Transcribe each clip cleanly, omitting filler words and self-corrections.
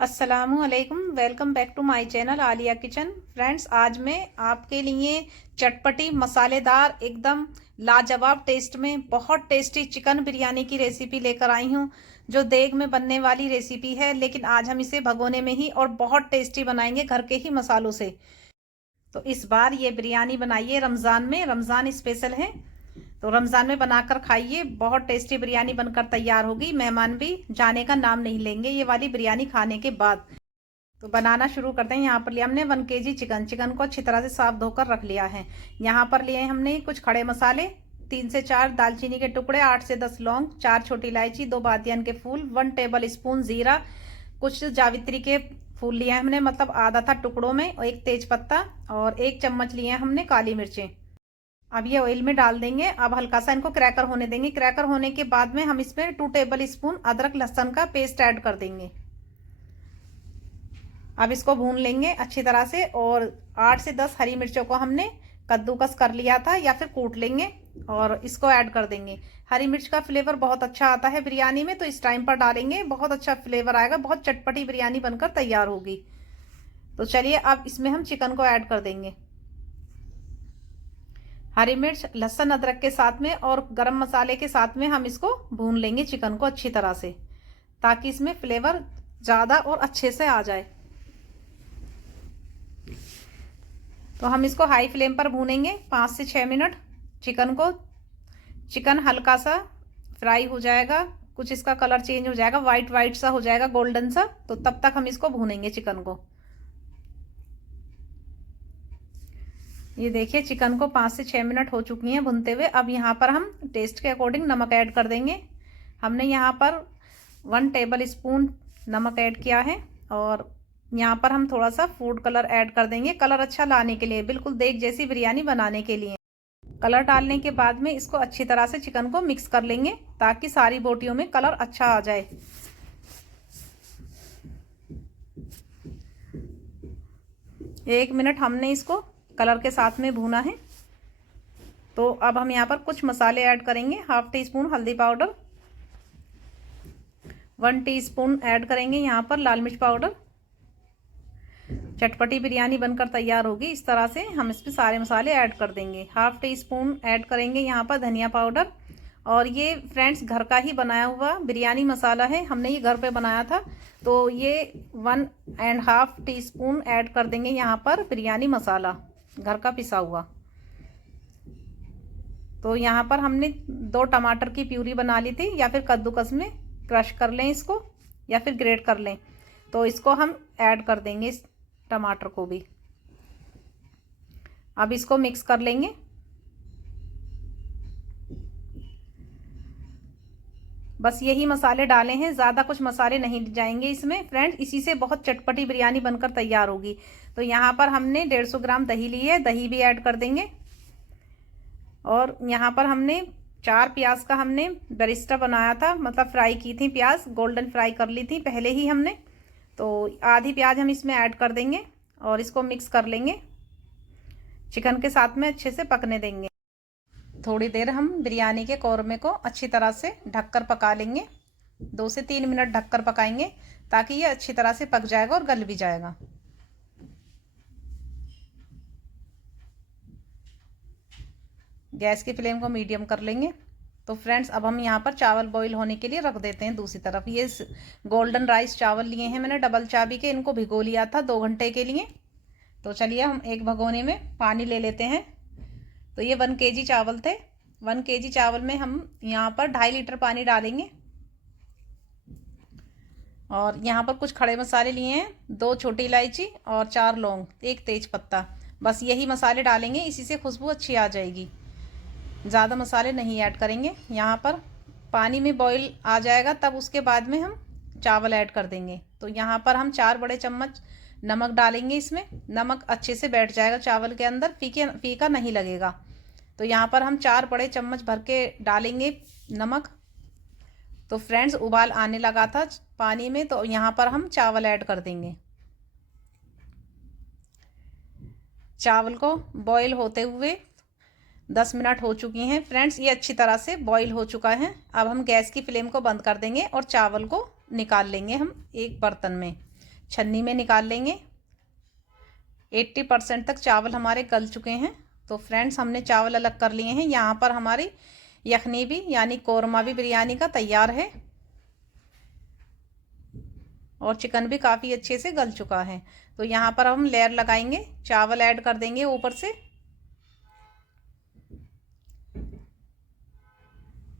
अस्सलामुअलैकुम, welcome back to my channel Aliya kitchen. Friends, आज मैं आपके लिए चटपटी मसालेदार एकदम लाजवाब टेस्ट में बहुत टेस्टी चिकन बिरयानी की रेसिपी लेकर आई हूँ, जो देग में बनने वाली रेसिपी है। लेकिन आज हम इसे भगोने में ही और बहुत टेस्टी बनाएंगे घर के ही मसालों से। तो इस बार ये बिरयानी बनाइए रमज़ान में, रमज़ान स्पेशल है। तो रमज़ान में बनाकर खाइए, बहुत टेस्टी बिरयानी बनकर तैयार होगी। मेहमान भी जाने का नाम नहीं लेंगे ये वाली बिरयानी खाने के बाद। तो बनाना शुरू करते हैं। यहाँ पर लिया हमने 1 kg चिकन को अच्छी तरह से साफ धोकर रख लिया है। यहाँ पर लिए हमने कुछ खड़े मसाले, 3 से 4 दालचीनी के टुकड़े, 8 से 10 लौंग, 4 छोटी इलायची, 2 बादियान के फूल, 1 टेबल स्पून जीरा, कुछ जावित्री के फूल लिए हमने, मतलब आधा था टुकड़ों में, और 1 तेज पत्ता, और 1 चम्मच लिए हमने काली मिर्चें। अब ये ऑयल में डाल देंगे। अब हल्का सा इनको क्रैकर होने देंगे। क्रैकर होने के बाद में हम इसमें 2 टेबल स्पून अदरक लहसुन का पेस्ट ऐड कर देंगे। अब इसको भून लेंगे अच्छी तरह से। और 8 से 10 हरी मिर्चों को हमने कद्दूकस कर लिया था या फिर कूट लेंगे और इसको ऐड कर देंगे। हरी मिर्च का फ्लेवर बहुत अच्छा आता है बिरयानी में, तो इस टाइम पर डालेंगे, बहुत अच्छा फ्लेवर आएगा, बहुत चटपटी बिरयानी बनकर तैयार होगी। तो चलिए अब इसमें हम चिकन को ऐड कर देंगे। हरी मिर्च, लहसुन, अदरक के साथ में और गरम मसाले के साथ में हम इसको भून लेंगे चिकन को अच्छी तरह से, ताकि इसमें फ्लेवर ज़्यादा और अच्छे से आ जाए। तो हम इसको हाई फ्लेम पर भूनेंगे 5 से 6 मिनट चिकन को। चिकन हल्का सा फ्राई हो जाएगा, कुछ इसका कलर चेंज हो जाएगा, वाइट वाइट सा हो जाएगा, गोल्डन सा, तो तब तक हम इसको भूनेंगे चिकन को। ये देखिए चिकन को 5 से 6 मिनट हो चुकी हैं भुनते हुए। अब यहाँ पर हम टेस्ट के अकॉर्डिंग नमक ऐड कर देंगे। हमने यहाँ पर 1 टेबल स्पून नमक ऐड किया है। और यहाँ पर हम थोड़ा सा फूड कलर ऐड कर देंगे, कलर अच्छा लाने के लिए, बिल्कुल देग जैसी बिरयानी बनाने के लिए। कलर डालने के बाद में इसको अच्छी तरह से चिकन को मिक्स कर लेंगे, ताकि सारी बोटियों में कलर अच्छा आ जाए। एक मिनट हमने इसको कलर के साथ में भूना है। तो अब हम यहाँ पर कुछ मसाले ऐड करेंगे। 1/2 टीस्पून हल्दी पाउडर, 1 टीस्पून ऐड करेंगे यहाँ पर लाल मिर्च पाउडर। चटपटी बिरयानी बनकर तैयार होगी इस तरह से, हम इसमें सारे मसाले ऐड कर देंगे। 1/2 टीस्पून ऐड करेंगे यहाँ पर धनिया पाउडर। और ये फ्रेंड्स घर का ही बनाया हुआ बिरयानी मसाला है, हमने ये घर पे बनाया था। तो ये 1.5 टीस्पून ऐड कर देंगे यहाँ पर बिरयानी मसाला, घर का पिसा हुआ। तो यहाँ पर हमने 2 टमाटर की प्यूरी बना ली थी, या फिर कद्दूकस में क्रश कर लें इसको, या फिर ग्रेट कर लें। तो इसको हम ऐड कर देंगे, इस टमाटर को भी। अब इसको मिक्स कर लेंगे। बस यही मसाले डाले हैं, ज़्यादा कुछ मसाले नहीं जाएंगे इसमें फ्रेंड्स, इसी से बहुत चटपटी बिरयानी बनकर तैयार होगी। तो यहाँ पर हमने 150 ग्राम दही ली है, दही भी ऐड कर देंगे। और यहाँ पर हमने 4 प्याज का हमने बरिस्टा बनाया था, मतलब फ्राई की थी प्याज, गोल्डन फ्राई कर ली थी पहले ही हमने। तो आधी प्याज हम इसमें ऐड कर देंगे और इसको मिक्स कर लेंगे, चिकन के साथ में अच्छे से पकने देंगे। थोड़ी देर हम बिरयानी के कौरमे को अच्छी तरह से ढककर पका लेंगे। 2 से 3 मिनट ढककर पकाएंगे, ताकि ये अच्छी तरह से पक जाएगा और गल भी जाएगा। गैस की फ्लेम को मीडियम कर लेंगे। तो फ्रेंड्स अब हम यहाँ पर चावल बॉईल होने के लिए रख देते हैं दूसरी तरफ। ये गोल्डन राइस चावल लिए हैं मैंने डबल चाबी के, इनको भिगो लिया था 2 घंटे के लिए। तो चलिए हम एक भगोने में पानी ले लेते हैं। तो ये 1 kg चावल थे। 1 kg चावल में हम यहाँ पर 2.5 लीटर पानी डालेंगे। और यहाँ पर कुछ खड़े मसाले लिए हैं, 2 छोटी इलायची और 4 लौंग, 1 तेज पत्ता। बस यही मसाले डालेंगे, इसी से खुशबू अच्छी आ जाएगी, ज़्यादा मसाले नहीं ऐड करेंगे। यहाँ पर पानी में बॉईल आ जाएगा, तब उसके बाद में हम चावल ऐड कर देंगे। तो यहाँ पर हम 4 बड़े चम्मच नमक डालेंगे इसमें, नमक अच्छे से बैठ जाएगा चावल के अंदर, फीका नहीं लगेगा। तो यहाँ पर हम 4 बड़े चम्मच भर के डालेंगे नमक। तो फ्रेंड्स उबाल आने लगा था पानी में, तो यहाँ पर हम चावल ऐड कर देंगे। चावल को बॉईल होते हुए 10 मिनट हो चुकी हैं फ्रेंड्स, ये अच्छी तरह से बॉईल हो चुका है। अब हम गैस की फ्लेम को बंद कर देंगे और चावल को निकाल लेंगे हम एक बर्तन में। छन्नी में निकाल लेंगे। 80% तक चावल हमारे गल चुके हैं। तो फ्रेंड्स हमने चावल अलग कर लिए हैं। यहाँ पर हमारी यखनी भी यानी कोरमा भी बिरयानी का तैयार है और चिकन भी काफ़ी अच्छे से गल चुका है। तो यहाँ पर हम लेयर लगाएंगे, चावल ऐड कर देंगे ऊपर से।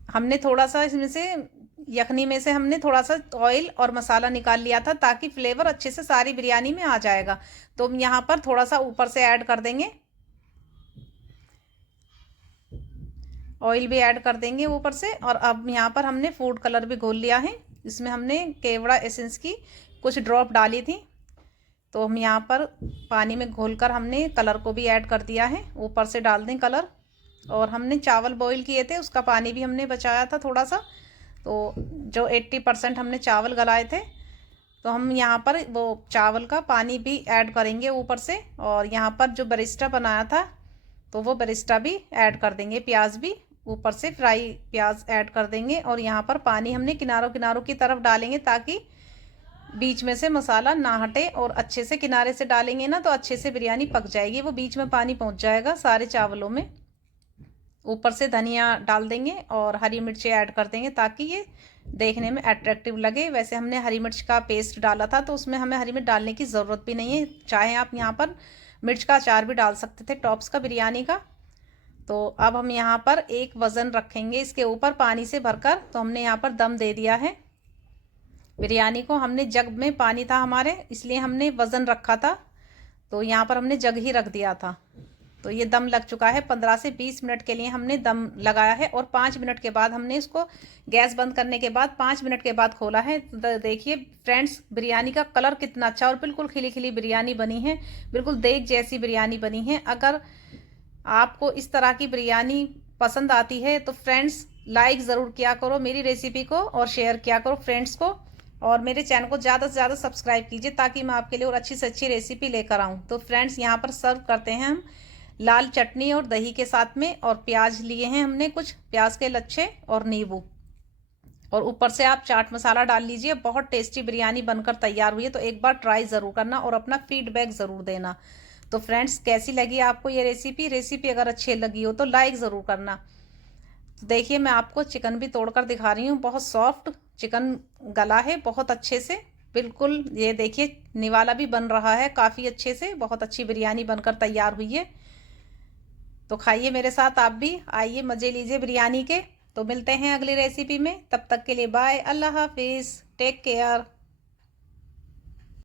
हमने थोड़ा सा इसमें से यखनी में से हमने थोड़ा सा ऑयल और मसाला निकाल लिया था ताकि फ्लेवर अच्छे से सारी बिरयानी में आ जाएगा। तो हम यहाँ पर थोड़ा सा ऊपर से ऐड कर देंगे, ऑयल भी ऐड कर देंगे ऊपर से। और अब यहाँ पर हमने फूड कलर भी घोल लिया है। इसमें हमने केवड़ा एसेंस की कुछ ड्रॉप डाली थी। तो हम यहाँ पर पानी में घोलकर हमने कलर को भी ऐड कर दिया है। ऊपर से डाल दें कलर। और हमने चावल बॉईल किए थे उसका पानी भी हमने बचाया था थोड़ा सा। तो जो 80% हमने चावल गलाए थे, तो हम यहाँ पर वो चावल का पानी भी ऐड करेंगे ऊपर से। और यहाँ पर जो बरिस्टा बनाया था तो वो बरिस्टा भी ऐड कर देंगे। प्याज भी ऊपर से फ्राई प्याज ऐड कर देंगे। और यहाँ पर पानी हमने किनारों किनारों की तरफ डालेंगे ताकि बीच में से मसाला ना हटे। और अच्छे से किनारे से डालेंगे ना तो अच्छे से बिरयानी पक जाएगी, वो बीच में पानी पहुँच जाएगा सारे चावलों में। ऊपर से धनिया डाल देंगे और हरी मिर्ची ऐड कर देंगे ताकि ये देखने में अट्रैक्टिव लगे। वैसे हमने हरी मिर्च का पेस्ट डाला था तो उसमें हमें हरी मिर्च डालने की ज़रूरत भी नहीं है। चाहे आप यहाँ पर मिर्च का अचार भी डाल सकते थे टॉप्स का बिरयानी का। तो अब हम यहाँ पर एक वज़न रखेंगे इसके ऊपर पानी से भरकर। तो हमने यहाँ पर दम दे दिया है बिरयानी को। हमने जग में पानी था हमारे, इसलिए हमने वज़न रखा था। तो यहाँ पर हमने जग ही रख दिया था। तो ये दम लग चुका है। 15 से 20 मिनट के लिए हमने दम लगाया है। और 5 मिनट के बाद हमने इसको गैस बंद करने के बाद 5 मिनट के बाद खोला है। तो देखिए फ्रेंड्स बिरयानी का कलर कितना अच्छा और बिल्कुल खिली खिली बिरयानी बनी है, बिल्कुल देग जैसी बिरयानी बनी है। अगर आपको इस तरह की बिरयानी पसंद आती है तो फ्रेंड्स लाइक ज़रूर किया करो मेरी रेसिपी को और शेयर किया करो फ्रेंड्स को। और मेरे चैनल को ज़्यादा से ज़्यादा सब्सक्राइब कीजिए ताकि मैं आपके लिए और अच्छी से अच्छी रेसिपी लेकर आऊँ। तो फ्रेंड्स यहाँ पर सर्व करते हैं हम लाल चटनी और दही के साथ में। और प्याज लिए हैं हमने, कुछ प्याज के लच्छे और नींबू। और ऊपर से आप चाट मसाला डाल लीजिए। बहुत टेस्टी बिरयानी बनकर तैयार हुई है। तो एक बार ट्राई ज़रूर करना और अपना फीडबैक ज़रूर देना। तो फ्रेंड्स कैसी लगी आपको ये रेसिपी अगर अच्छी लगी हो तो लाइक ज़रूर करना। तो देखिए मैं आपको चिकन भी तोड़कर दिखा रही हूँ। बहुत सॉफ्ट चिकन गला है बहुत अच्छे से, बिल्कुल। ये देखिए निवाला भी बन रहा है काफ़ी अच्छे से। बहुत अच्छी बिरयानी बनकर तैयार हुई है। तो खाइए मेरे साथ आप भी, आइए मज़े लीजिए बिरयानी के। तो मिलते हैं अगली रेसिपी में, तब तक के लिए बाय, अल्लाह हाफिज़, टेक केयर।